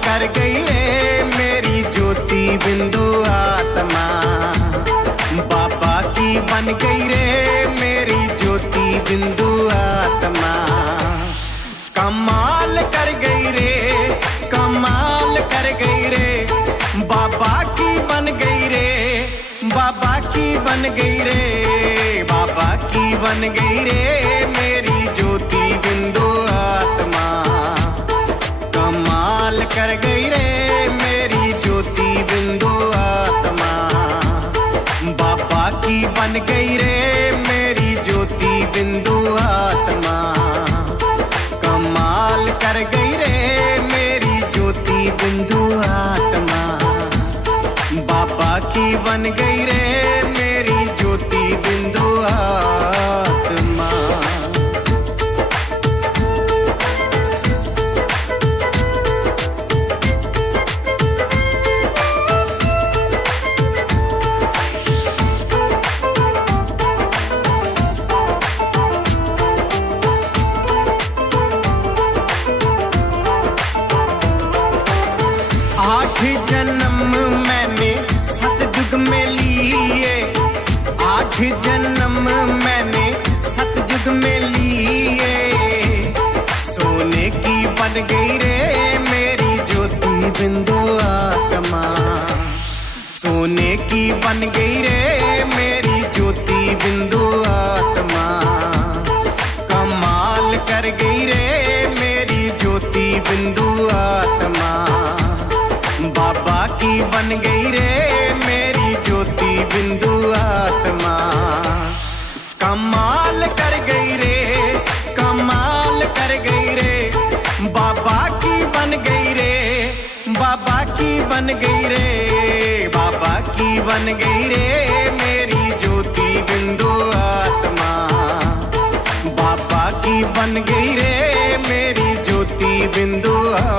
कर गई रे मेरी ज्योति बिंदु आत्मा। बाबा की बन गई रे मेरी ज्योति बिंदु आत्मा। कमाल कर गई रे, कमाल कर गई रे, बाबा की बन गई रे, बाबा की बन गई रे, बाबा की बन गई रे मेरी ज्योति बिंदु आत्मा। कमाल कर गई रे मेरी ज्योति बिंदु आत्मा। बाबा की बन गई रे मेरी ज्योति बिंदु आत्मा। कमाल कर गई रे मेरी ज्योति बिंदु आत्मा। बाबा की बन गई रे मेरी ज्योति बिंदु आत्मा। आठ जन्म मैंने सतयुग में लिए, आठ जन्म मैंने सतयुग में लिए। सोने की बन गई रे मेरी ज्योति बिंदु आत्मा। सोने की बन गई रे मेरी ज्योति बिंदु आत्मा। कमाल कर गई रे मेरी ज्योति बिंदु आत्मा। बाबा की बन गई रे मेरी ज्योति बिंदु आत्मा। कमाल कर गई रे, कमाल कर गई रे, बाबा की बन गई रे, बाबा की बन गई रे, बाबा की बन गई रे मेरी ज्योति बिंदु आत्मा। बाबा की बन गई रे मेरी ज्योति बिंदु आत्मा।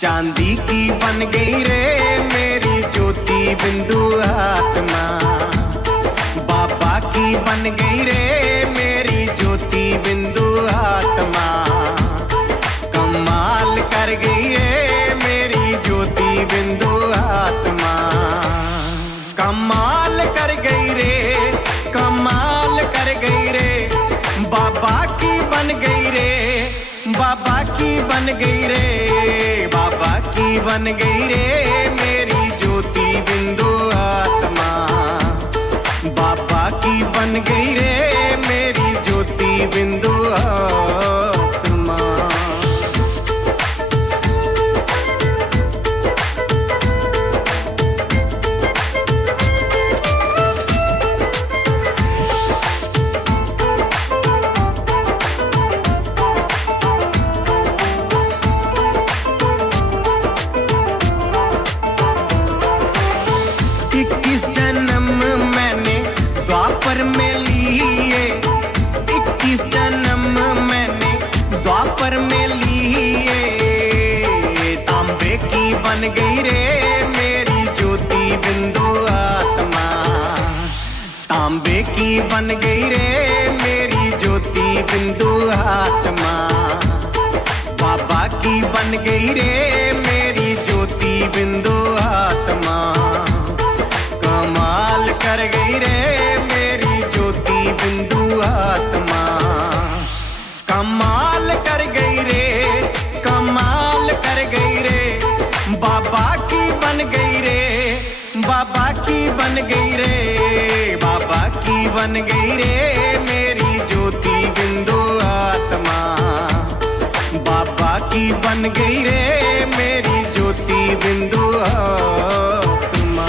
चांदी की बन गई रे मेरी ज्योति बिंदु आत्मा। बाबा की बन गई रे मेरी ज्योति बिंदु आत्मा। कमाल कर गई रे मेरी ज्योति बिंदु आत्मा। कमाल कर गई रे, कमाल कर गई रे, बाबा की बन गई रे, बाबा की बन गई रे, बाबा की बन गई रे मेरी ज्योति बिंदु आत्मा। बाबा की बन गई रे मेरी ज्योति बिंदु आत्मा। जन्म मैंने द्वापर में लिए, 21 जन्म मैंने द्वापर में लिए। तांबे की बन गई रे मेरी ज्योति बिंदु आत्मा। तांबे की बन गई रे मेरी ज्योति बिंदु आत्मा। बाबा की बन गई रे मेरी ज्योति बिंदु आत्मा। कमाल कर गई रे मेरी ज्योति बिंदु आत्मा। कमाल कर गई रे, कमाल कर गई रे, बाबा की बन गई रे, बाबा की बन गई रे, बाबा की बन गई रे मेरी ज्योति बिंदु आत्मा। बाबा की बन गई रे मेरी ज्योति बिंदु आत्मा।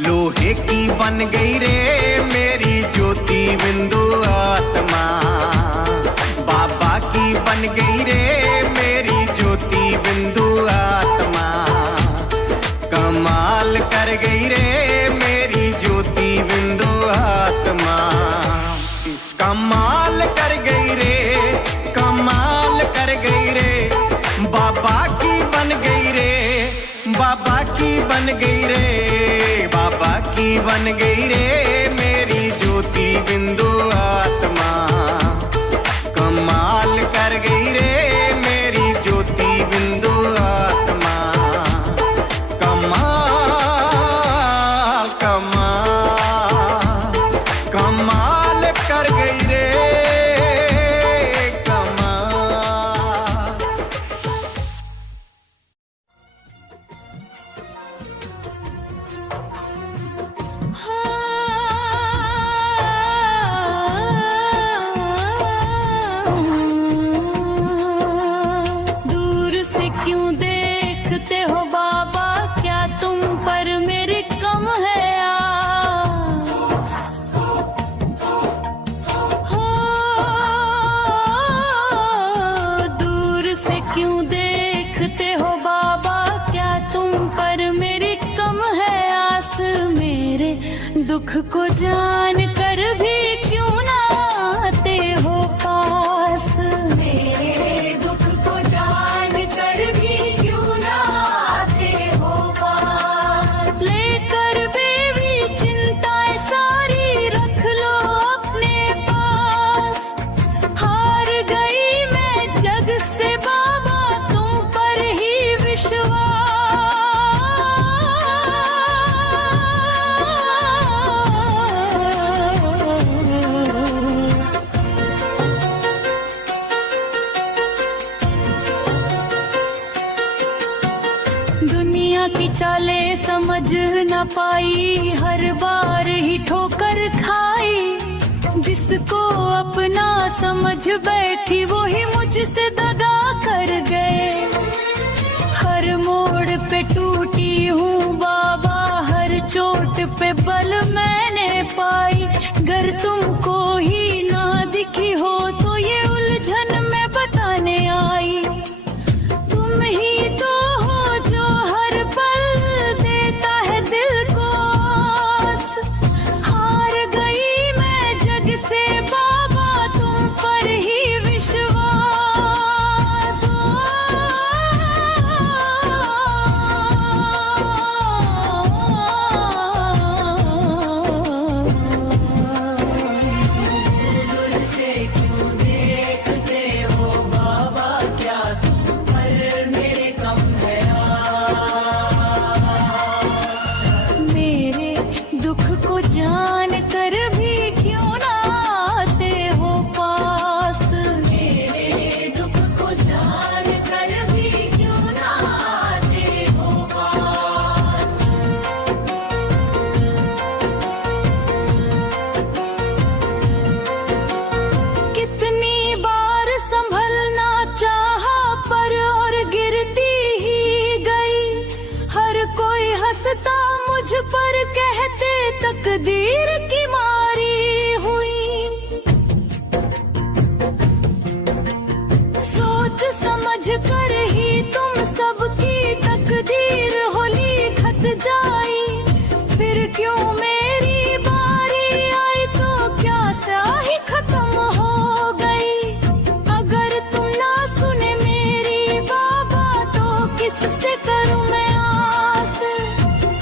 लोहे की बन गई रे मेरी ज्योति बिंदु आत्मा, बाबा की बन गई रे मेरी ज्योति बिंदु आत्मा, कमाल कर गई रे मेरी ज्योति बिंदु आत्मा, कमाल कर गई रे, कमाल कर गई रे, बाबा की बन गई रे, बाबा की बन गई रे, बाबा की बन गई रे मेरी ज्योति बिंदु आत्मा, कमाल कर गई रे मेरी ज्योति बिंदु आत्मा, कमाल कमाल कमाल कर गई रे कमाल। दूर से क्यों देखते हो बाबा, क्या तुम पर मेरी कम है आस? हो दूर से क्यों देखते हो बाबा, क्या तुम पर मेरी कम है आस? मेरे दुख को जान कर भी क्यों ना आते हो पास? मेरे दुख को जान कर भी क्यों ना आते हो पास? लेकर बेबी चिंताएं सारी रख लो अपने पास, हार गई मैं जग से बाबा तुम पर ही विश्वास। दुनिया की चालें समझ न पाई, हर बार ही ठोकर खाई, जिसको अपना समझ बैठी वो ही मुझसे दगा कर गए। हर मोड़ पे टूटी हूँ बाबा, हर चोट पे बल मैंने पाई, गर तुमको ही ना दिखी हो तो ये उलझन मैं बताने आई। तुम ही तो हो जो हर पल देता है दिल को आस, हार गई मैं जग से बाबा तुम पर ही विश्वास। दूर से क्यों देखते हो बाबा, क्या तुम पर मेरे कम है आस? मेरे दुख को जान कर भी क्यों ना आते हो पास? मेरे दुख को जान कर भी क्यों ना आते हो पास? कितनी बार संभलना चाहा पर और गिरती ही गई, हर कोई हंसता मुझ पर कहते तकदीर की मारी हुई। सोच समझ कर ही तुम सबकी तकदीर हो लिखत जाई, फिर क्यों मेरी बारी आई तो क्या स्याही खत्म हो गई। अगर तुम ना सुने मेरी बाबा तो किससे करूं मैं आस?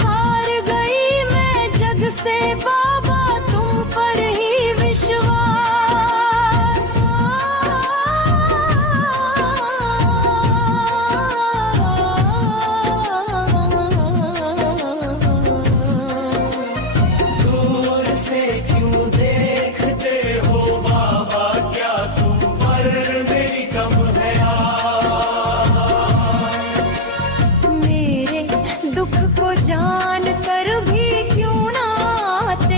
हार गई मैं जग से बाबा तुम पर ही विश्वास। दूर से क्यों देखते हो बाबा, क्या तुम पर मेरी कम है आस? मेरे दुख को जान कर भी क्यों ना आते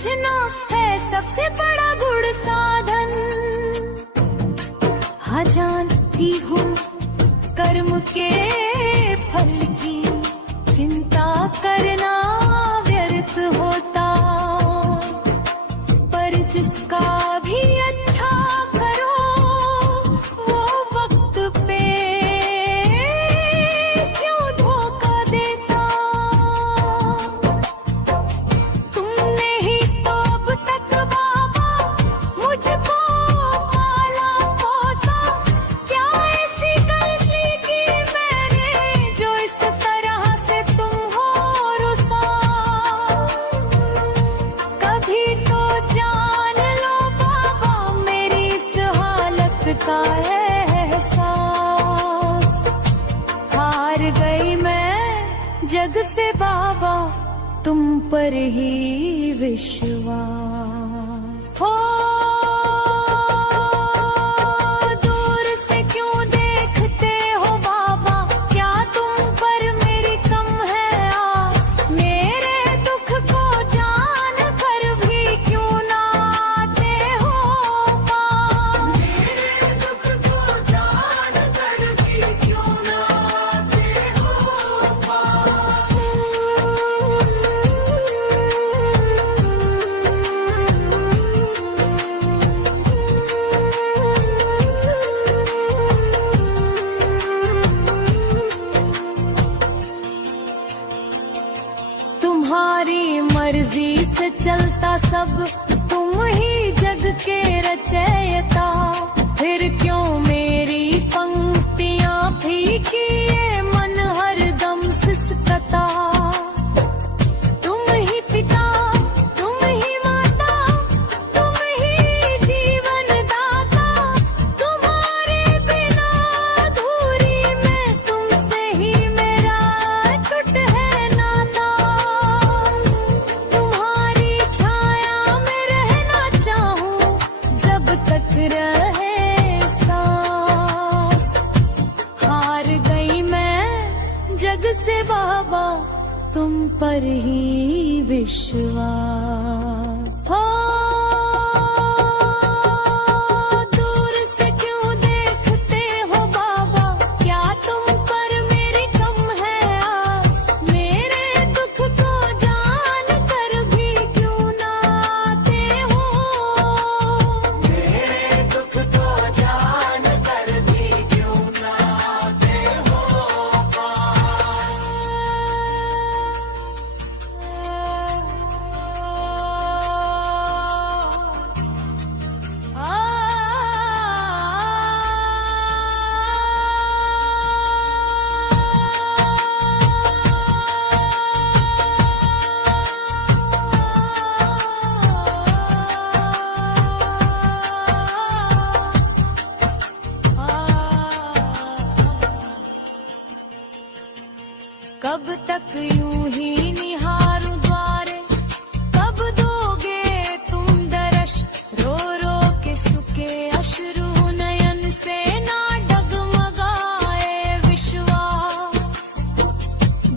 समझना है सबसे बड़ा गुण साधन। हाँ जानती हूँ कर्म के फल की चिंता करना व्यर्थ होता, पर जिसका भी अच्छा करो वो वक्त पे क्यों धोखा देता। तुमने ही तो अब तक बाबा मुझको पाला पोसा, क्या ऐसी गलती की मैंने जो इस तरह से तुम हो रुसा। कभी तो जान लो बाबा मेरी इस हालत का एहसास। हार गई मैं जग से बाबा तुम पर ही विश्वास। हो दूर से क्यों देखते हो बाबा, क्या तुम पर मेरी कम है आस। मेरे दुख को जान कर भी क्यों ना आते हो पास। मेरे दुख को जान कर भी क्यों ना आते हो पास। तुम्हारी मर्जी से चलता सब, तुम ही जग के रचयिता। फिर क्यों मेरी पंक्तियां फीकी, ये मन हरदम सिसकता। तुम ही पिता, तुम ही माता, तुम ही जीवन दाता। तुम्हारे बिना अधूरी मैं, तुमसे ही मेरा टूट है नाता। तुम्हारी छाया में रहना चाहूं जब तक रहे सांस। हार गई मैं जग से बाबा तुम पर ही विश्वास। हो दूर से क्यों देखते हो बाबा, क्या तुम पर मेरी कम है आस। मेरे दुख को जान कर भी क्यों ना आते हो। मेरे दुख को जान कर भी क्यों ना आते हो कब तक यूं ही निहारूं द्वारे, कब दोगे तुम दर्श। रो रो के सुखे अश्रु नयन से ना डगमगाए विश्वास।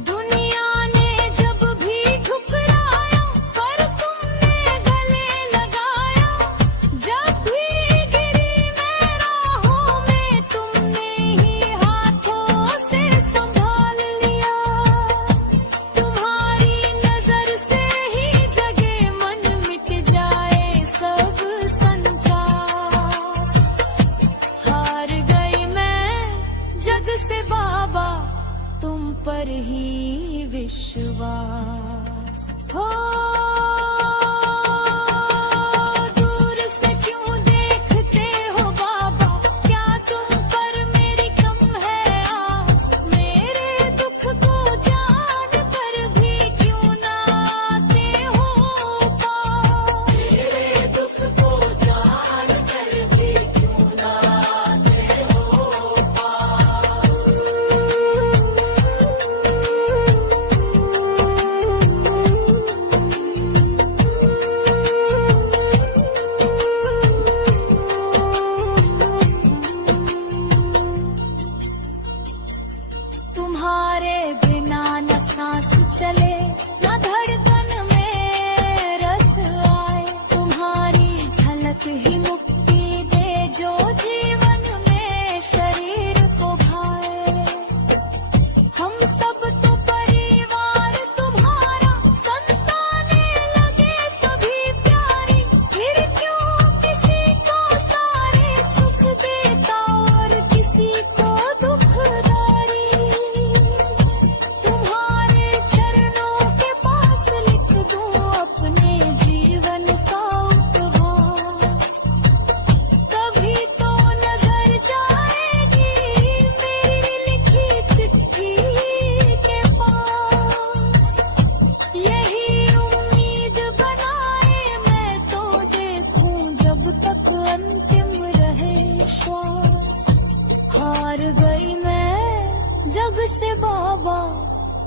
दुनिया ने जब भी ठुकराया, पर तुमने गले लगाया। जब भी गिरी मैं राहों में, तुमने ही हाथों से संभाल लिया। तुम्हारी नजर से ही जगे मन, मिट जाए सब संतास। हार गई मैं जग से बाबा तुम पर ही विश्वास। हो दूर से क्यों देखते हो बाबा, क्या तुम पर मेरी कम है आस। मेरे दुख को जान कर भी क्यों ना आते हो पास। मेरे दुख को जान कर भी क्यों ना आते हो पास।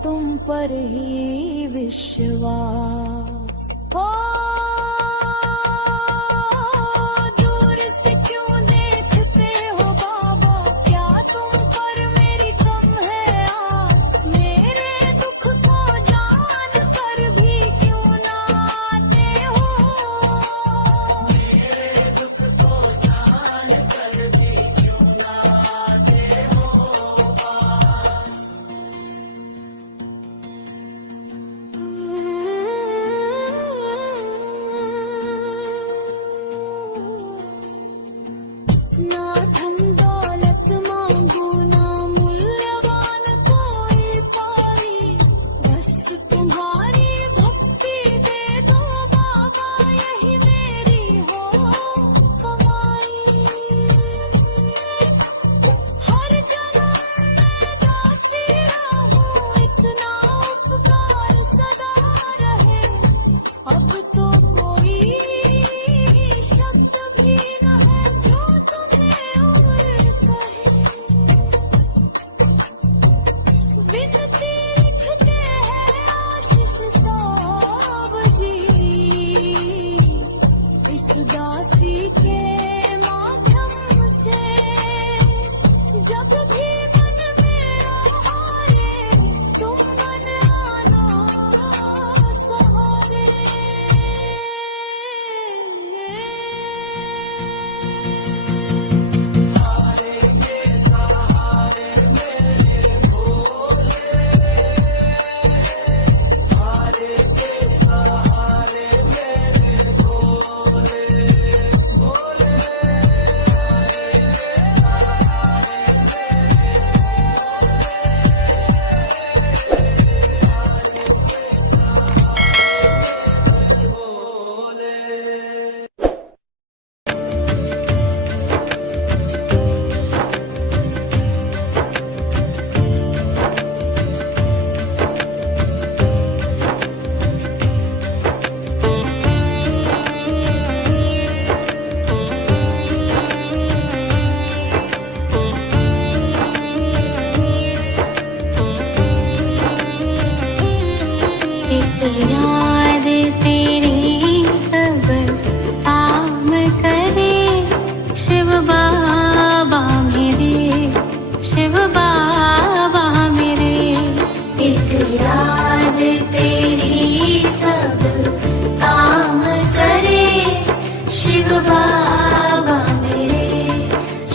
तुम पर ही विश्वास हो। दूर से क्यों देखते हो बाबा, क्या तुम पर मेरी कम है आस। मेरे दुख को जान कर भी क्यों ना आते हो। मेरे दुख को जान कर भी क्यों ना आते हो। ना धन दौलत मांगू ना मूल्यवान कोई पाई, बस तुम्हारी भक्ति दे दो बाबा, यही मेरी हो कमाई। हर जन्म में दासी रहूं, इतना उपकार सदा रहे। अब तो कोई शब्द भी न है जो तुम्हें और कहे। विनती लिखते हैं आशीष साहब जी, इस दासी के माध्यम से। जब भी मन मेरा हारे, तुम मन आना सहारे। एक याद तेरी सब काम करे, शिव बाबा मेरे, शिव बाबा मेरे। एक याद तेरी सब काम करे, शिव बाबा मेरे,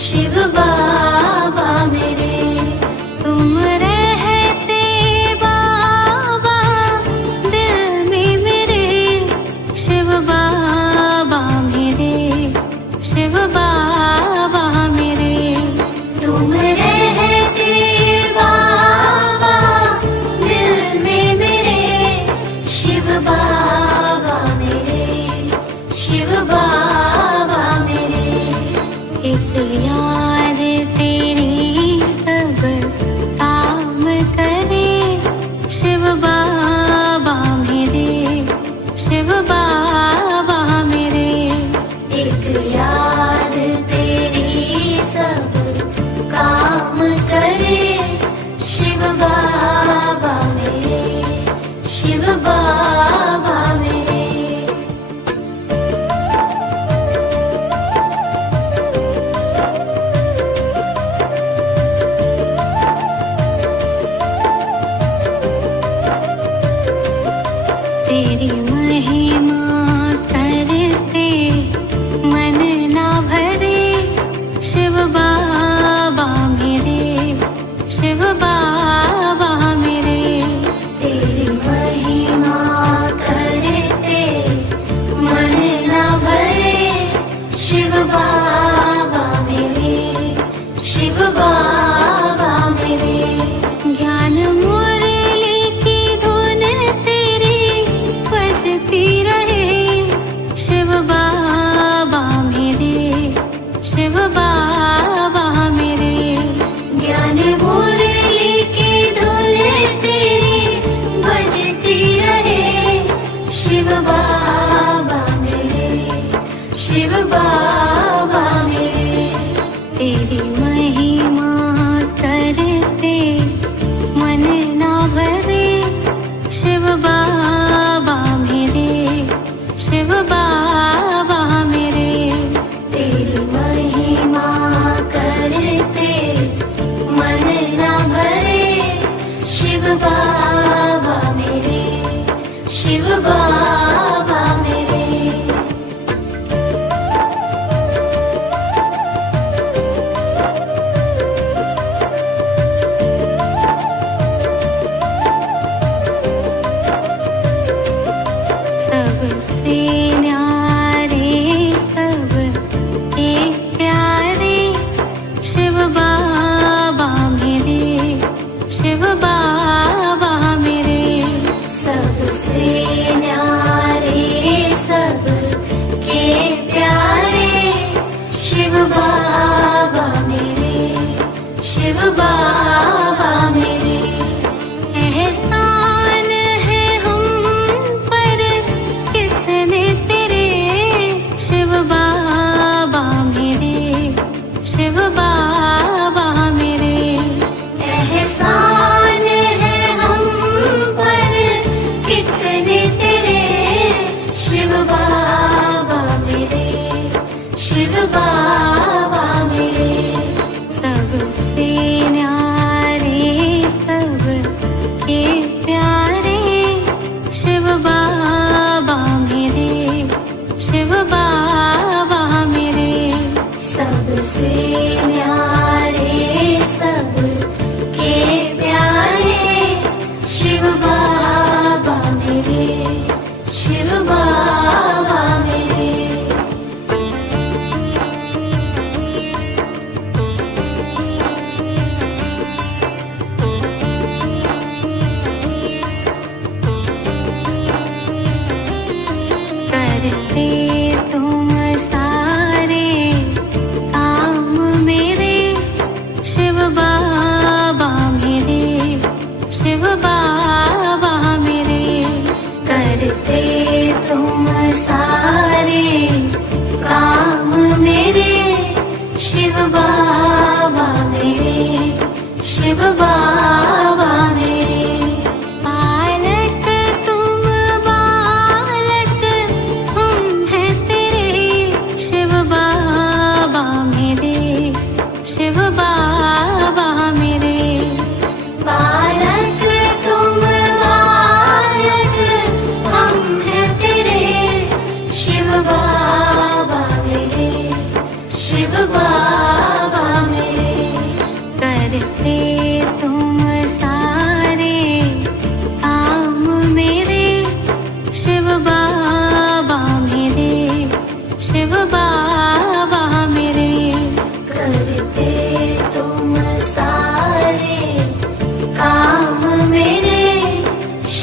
शिव बाबा मेरे। तुम रहते बाबा दिल में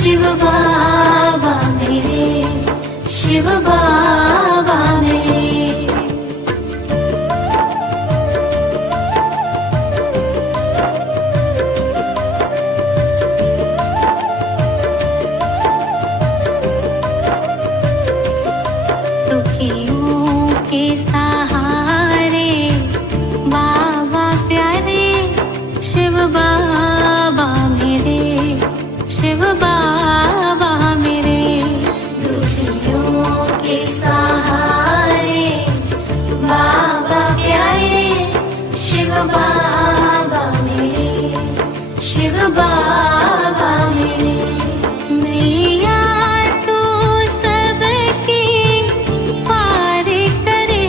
शिव बाबा मेरे, शिव बाबा मेरे। दुखियों के सहारे बाबा प्यारे, शिव बाबा मेरे, शिव बाबा मेरे। दुखियों के सहारे बाबा प्यारे, शिव बाबा मेरे, शिव बाबा मेरे। नैया तू सबकी पार करे,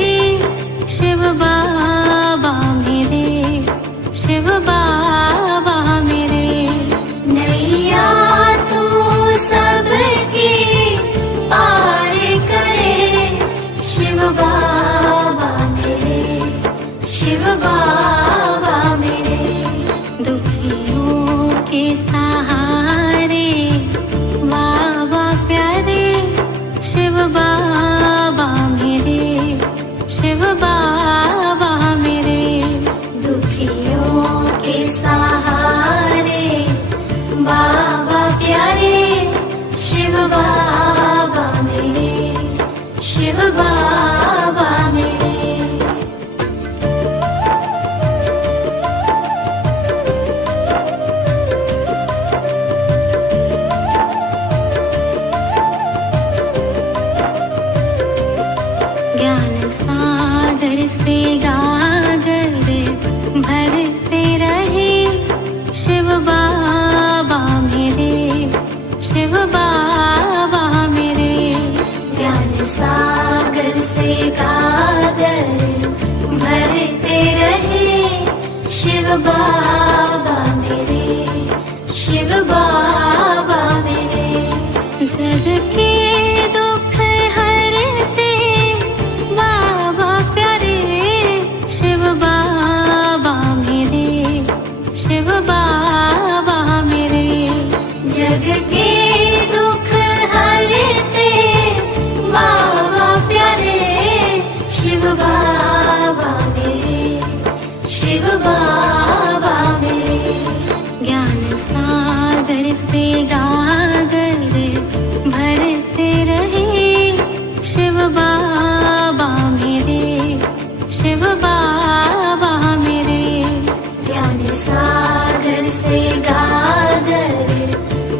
शिव बाबा मेरे, शिव बाबा मेरे। नैया तू सबकी पार करे, शिव बाबा मेरे, शिव बाबा मेरे। दुखियों के सहारे बाबा प्यारे, शिव बाबा मेरे, शिव बाबा मेरे। दुखियों के सहारे बाबा प्यारे, शिव बाबा मेरे, शिव बाबा मेरे। ज्ञान सागर से गागर भरते रहे, शिव बाबा मेरे, शिव बाबा मेरे। ज्ञान सागर से गागर भरते रहे, शिव बाबा मेरे, शिव बाबा मेरे। जग के दुख हरते बाबा प्यारे, शिव बाबा मेरे, शिव बाबा मेरे। जग के दुख हरते बाबा प्यारे, शिव बाबा मेरे, शिव बाबा मेरे। ज्ञान सागर से गागर भरते रहे, शिव बाबा मेरे, शिव बाबा मेरे। ज्ञान सागर से गागर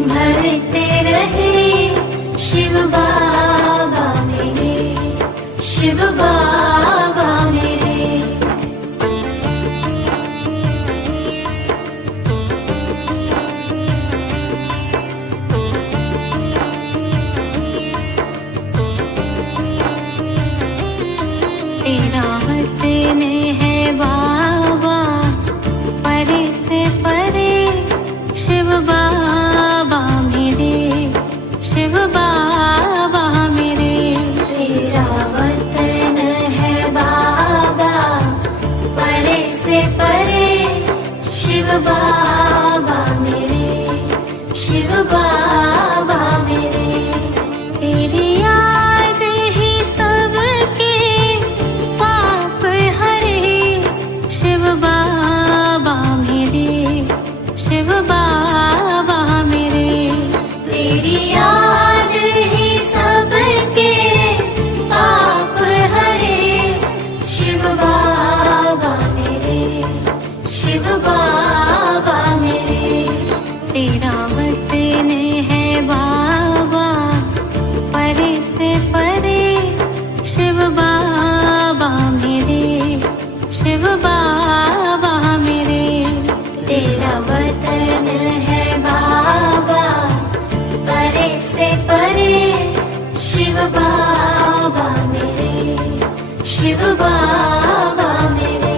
भरते रहे, शिव बाबा मेरे, शिव बाबा मेरे। तेरा वतन है बाबा परे से परे, शिव बाबा मेरे, शिव बाबा मेरे। तेरा वतन है बाबा परे से परे, शिव बाबा मेरे, शिव बाबा मेरे। तेरी याद ही सबके पाप हरे, शिव बाबा मेरे, शिव बाबा मेरे। तेरी याद ही सबके पाप हरे, शिव बाबा मेरे, शिव बाबा मेरे। तेरा वतन है बाबा परे से परे, शिव बाबा मेरे, शिव बाबा मेरे। तेरा वतन है बाबा परे से परे, शिव बाबा मेरे, शिव बाबा मेरे।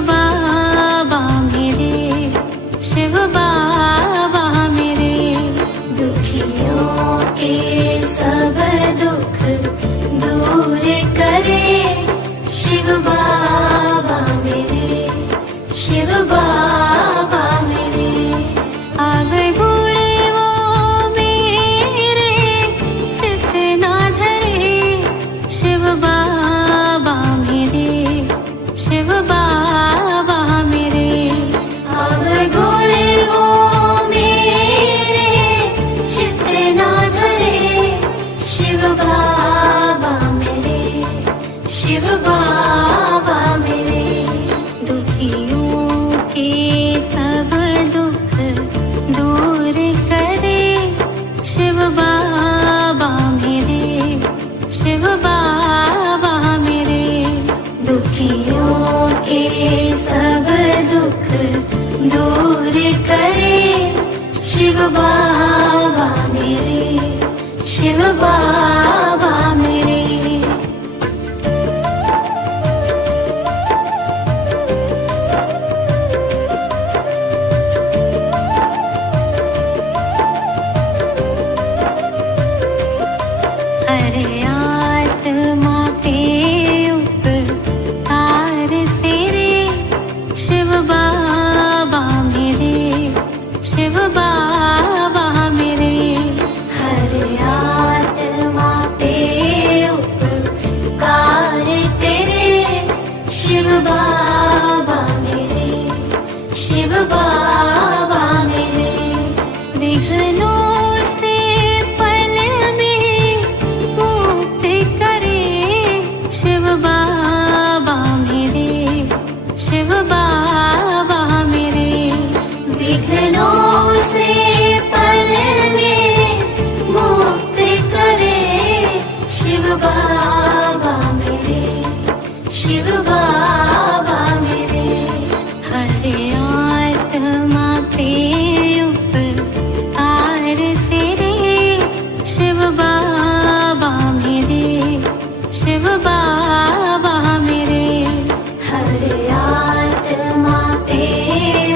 बाबा बाबा मेरे। आग गुणे वो मेरे चित ना धरे, शिव बाबा मेरे, शिव बाबा मेरे। आग गुणे वो मेरे चित ना धरे, शिव बाबा मेरे, शिव बाबा मेरे। दुखियों के सब दुख दूर करे, शिव बाबा मेरे, शिव बाबा मेरे। दुखियों के सब दुख दूर करे, शिव बाबा मेरे, शिव बाबा मेरे। हरे आत्मा पे उपकार तेरे, शिव बाबा मेरे, शिव बाबा मेरे। हरे आत्मा पे उपकार तेरे, शिव बाबा मेरे, शिव बाबा मेरे। विघ्नों से पल में मुक्त करे, शिव बाबा मेरे, शिव बाबा मेरे। विघ्नों से पल में मुक्त करे, शिव बाबा मेरे, शिव बाबा मेरे। हरे आत्मा पे उपकार तेरे, शिव बाबा मेरे, शिव बाबा मेरे। हरे आत्मा पे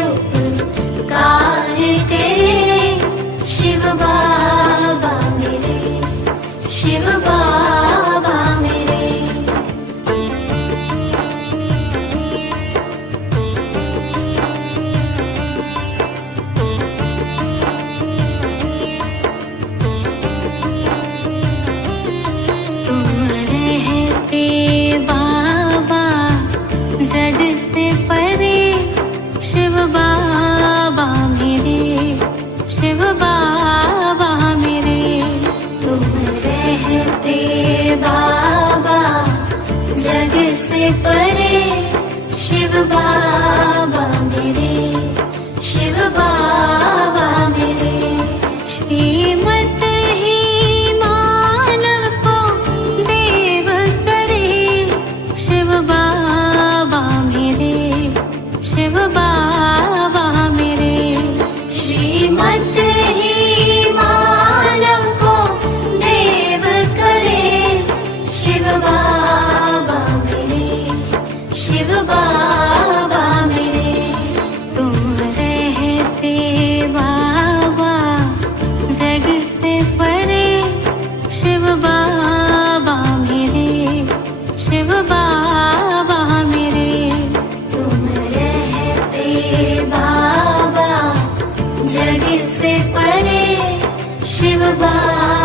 उपकार तेरे, शिव बाबा मेरे, शिव बाबा मेरे। तुम रहते बाबा जग से परे, शिव बाबा मेरे, शिव बाबा मेरे। तुम रहते बाबा जग से परे, शिव बाबा मेरे, शिव बाबा मेरे। श्रीमत ही मानव को देव करे, शिव बाबा मेरे, शिव बाबा मेरे। श्रीमत ही मानव को देव करे, शिव बाबा मेरे, शिव बाबा मेरे। तुम रहते बाबा जग से परे, शिव बाबा मेरे, शिव बाबा मेरे। तुम रहते बाबा जग से परे, शिव बाबा